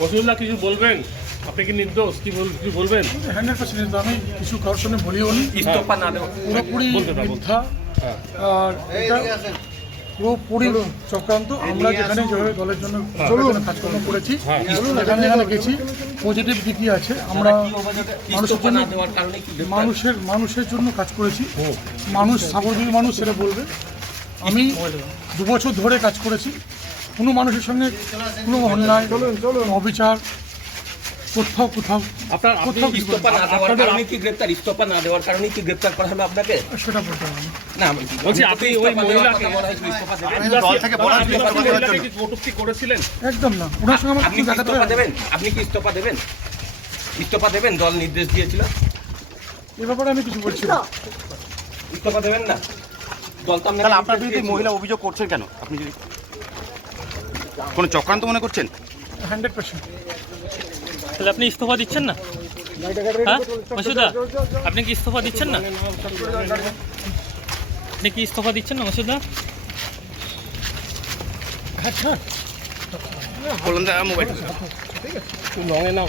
মসিউল্লাহ কিছু বলবেন? আপনি কি নির্দোষ? কি বল কিছু বলবেন? হান্ড্রেড পার্সেন্ট আমি কিছু কারোর সঙ্গে বলিও নি। ইস্তফা না দেওয়া। পুরোপুরি মিথ্যা। হ্যাঁ। আর এটা পুরোপুরি চক্রান্ত। আমরা যেখানে যেভাবে দলের জন্য চলুন কাজকর্ম করেছি হ্যাঁ। যেখানে যেখানে গেছি পজিটিভ দিকই আছে। আমরা মানুষের জন্য? মানুষের মানুষের জন্য কাজ করেছি। মানুষ সাগরজী মানুষ সেটা বলবে। আমি দু বছর ধরে কাজ করেছি। কোনো মানুষের সঙ্গে কোনো অন্যায় অবিচার কোথাও কোথাও আপনার আপনি কোথাও ইস্তফা না দেওয়ার কারণে কি গ্রেপ্তার? ইস্তফা না দেওয়ার কারণে কি গ্রেপ্তার করা হলো আপনাকে? সেটা বলতে পারব না। না বলছি, আপনি ওই মহিলাকে- ইস্তফা দেবেন? কি কটূক্তি করেছিলেন? একদম না ওনার সঙ্গে আমার আপনি কিছু কি দেখাতে ইস্তফা দেবেন? আপনি কি ইস্তফা দেবেন? ইস্তফা দেবেন? দল নির্দেশ দিয়েছিল? এ ব্যাপারে আমি কিছু বলছি না। ইস্তফা দেবেন না? দল তো আপনার বিরুদ্ধে মহিলা অভিযোগ করছেন কেন? আপনি যদি কোনো চক্রান্ত মনে করছেন? Hundred percent. তাহলে আপনি ইস্তফা দিচ্ছেন না? হ্যাঁ? মসুদা আপনি কি ইস্তফা দিচ্ছেন না? আপনি কি ইস্তফা দিচ্ছেন না মশুদা হ্যাঁ বলুন মোবাইল রঙে না